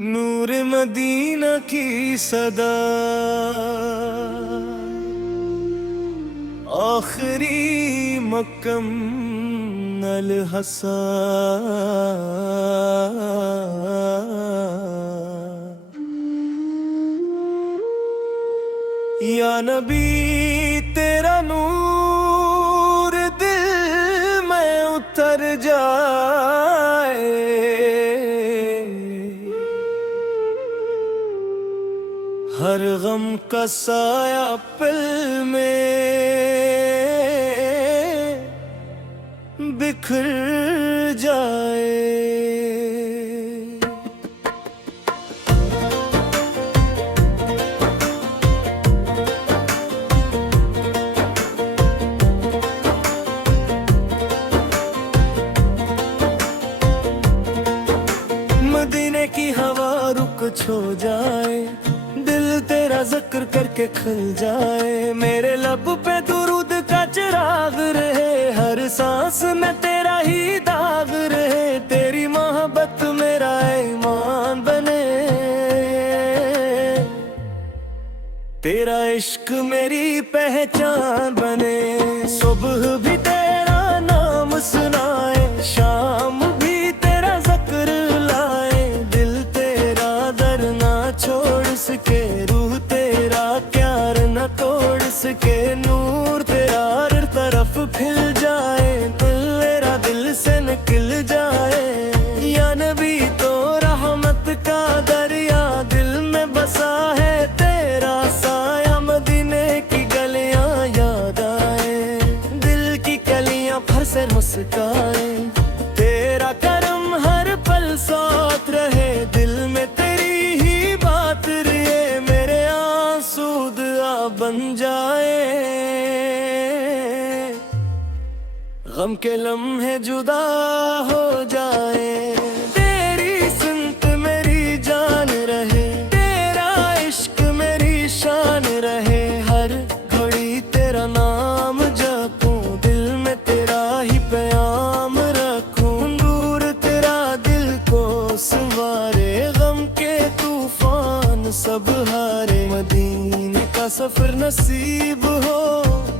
नूर Medina की सदा आखिरी मुकम्मल हसा या नबी तेरा नूर दिल में उतर जाए, हर गम का साया पल में बिखर जाए। मदीने की हवा रुक छो जाए, दिल तेरा जिक्र करके खिल जाए। मेरे लब पे दुरूद का चिराग रहे, हर सांस में तेरा ही दाग रहे। तेरी मोहब्बत मेरा ईमान बने, तेरा इश्क मेरी पहचान बने। सुबह भी तेरा नाम सुनाए, शाम भी तेरा जिक्र लाए। दिल तेरा दर ना छोड़ सके, रूह तेरा प्यार न तोड़ सके। नूर तेरा हर तरफ खिल जाए, दिल मेरा दिल से निकल जाए। या नबी तो रहमत का दरिया दिल में बसा है, तेरा साया मदीने की गलियां याद आए। दिल की कलियां फर से मुस्काए, तेरा करम हर पल साथ रहे। दिल में तेरी ही बात रहे, मेरे आंसू दुआ बन जाए। गम के लम्हे जुदा हो जाए, तेरी सुनत मेरी जान रहे। तेरा इश्क मेरी शान रहे, हर घड़ी तेरा नाम जपूं। दिल में तेरा ही प्याम रखूं, दूर तेरा दिल को संवारे। गम के तूफान सब हारे, मदीने का सफर नसीब हो।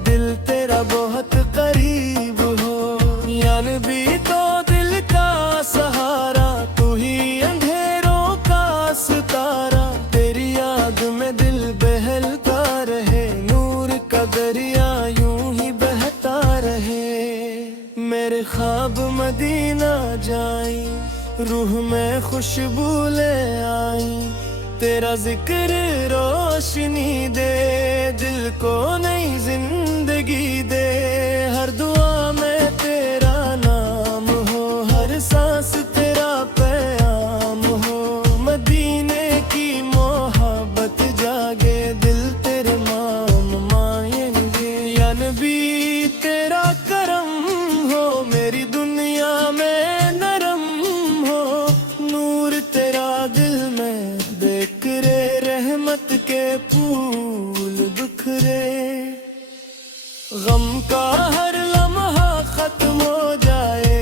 दिल तेरा बहुत करीब हो, या नबी तो दिल का सहारा। तू ही अंधेरों का सितारा, तेरी याद में दिल बहलता रहे। नूर का दरिया यूं ही बहता रहे। मेरे ख्वाब मदीना जाई, रूह में खुशबू ले आई। तेरा जिक्र रोशनी दे, दिल को नई जिंदगी दे। हर दुआ में तेरा नाम हो, हर सांस तेरा प्याम हो। मदीने की मोहब्बत जागे, दिल तेरे नाम मांगेंगे। या नबी तेरा करम हो, मेरी दुनिया में नरम हो। नूर तेरा दिल में बिखरे, रहमत के फूल बिखरे। गम का हर लम्हा खत्म हो जाए,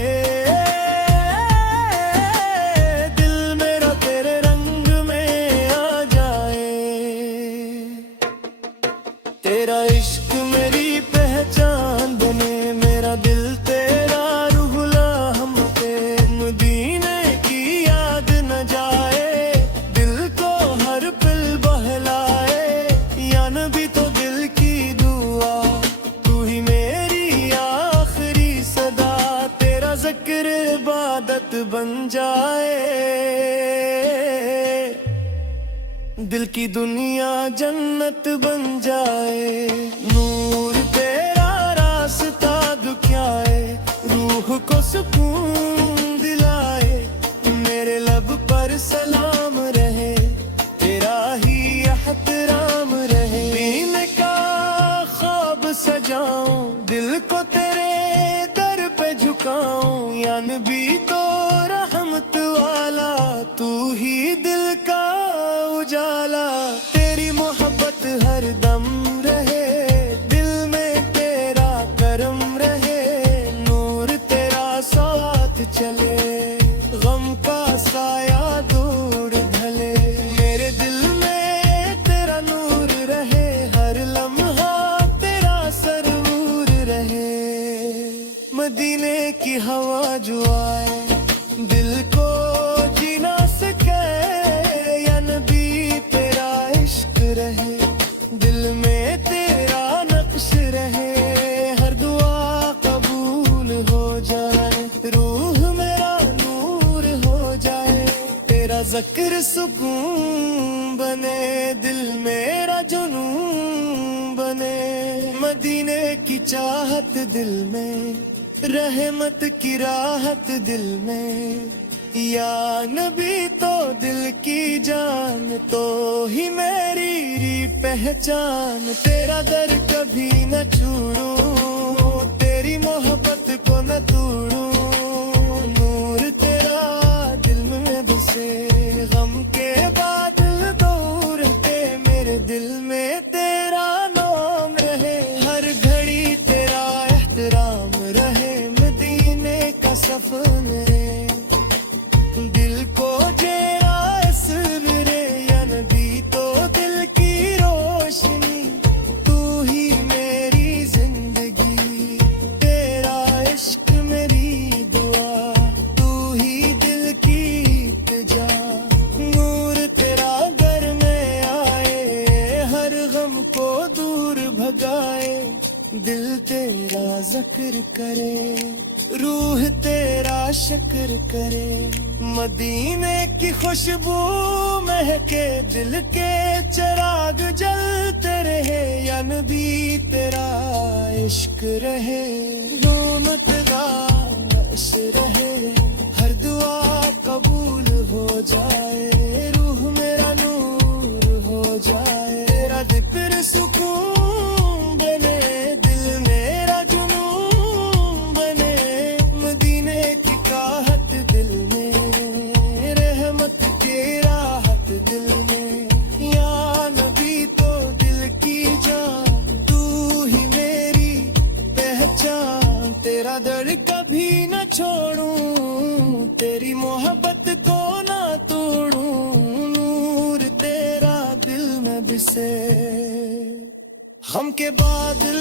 दिल मेरा तेरे रंग में आ जाए। तेरा इश्क मेरी पहचान बने, मेरा दिल तेरा रूहुला हम पे। मदीने की याद न जाए, दिल को हर पल बहलाए। या नबी तो दिल की दुआ, तू ही मेरी आखिरी सदा। तेरा जिक्र इबादत बन जाए, दिल की दुनिया जन्नत बन जाए। नूर तेरा रास्ता दिखाए, रूह को सुकून दिलाए। मेरे लब पर सलाम रहे, तेरा ही एहतराम रहे। दीन का ख्वाब सजाऊं, दिल को तेरे दर पे झुकाऊं। या नबी तो रहमत वाला, तू ही दिल का उजाला। तेरी मोहब्बत हर दम रहे, दिल में तेरा करम रहे। नूर तेरा साथ चले, गम का साया दूर ढले। ज़िक्र सुकून बने, दिल मेरा जुनून बने, मदीने की चाहत दिल में, रहमत की राहत दिल में, या नबी तो दिल की जान, तो ही मेरी पहचान। तेरा दर कभी न छोड़ूं, तेरी मोहब्बत को न तोड़ूं, नूर तेरा दिल में बसे, गम के बादल दूर के मेरे दिल में तेरा नाम रहे, हर घड़ी तेरा एहतराम रहे, मदीने का सफर रे, दिल को जेरा सवेरे, या नबी तो दिल की रोशनी, तू ही मेरी जिंदगी, तेरा इश्क मेरी दुआ, तू ही दिल की इल्तिजा, नूर तेरा घर में आए, हर गम को दूर भगाए, दिल तेरा ज़िक्र करे, रूह तेरा शुक्र करे, मदीने की खुशबू महके, दिल के चिराग जलते रहे, या नबी तेरा इश्क रहे, दोनों तेरा अश रहे, हर दुआ कबूल हो जाए, रूह मेरा नूर हो जाए, तेरा ज़िक्र सुकून बने, दिल मेरा जुनून बने, मदीने की चाहत दिल में, रहमत की राहत दिल में, या नबी तो दिल की जान, तू ही मेरी पहचान। तेरा दर कभी न छोड़ूं, तेरी मोहब्बत को ना तोड़ूं, नूर तेरा दिल में बसे, हम के बादल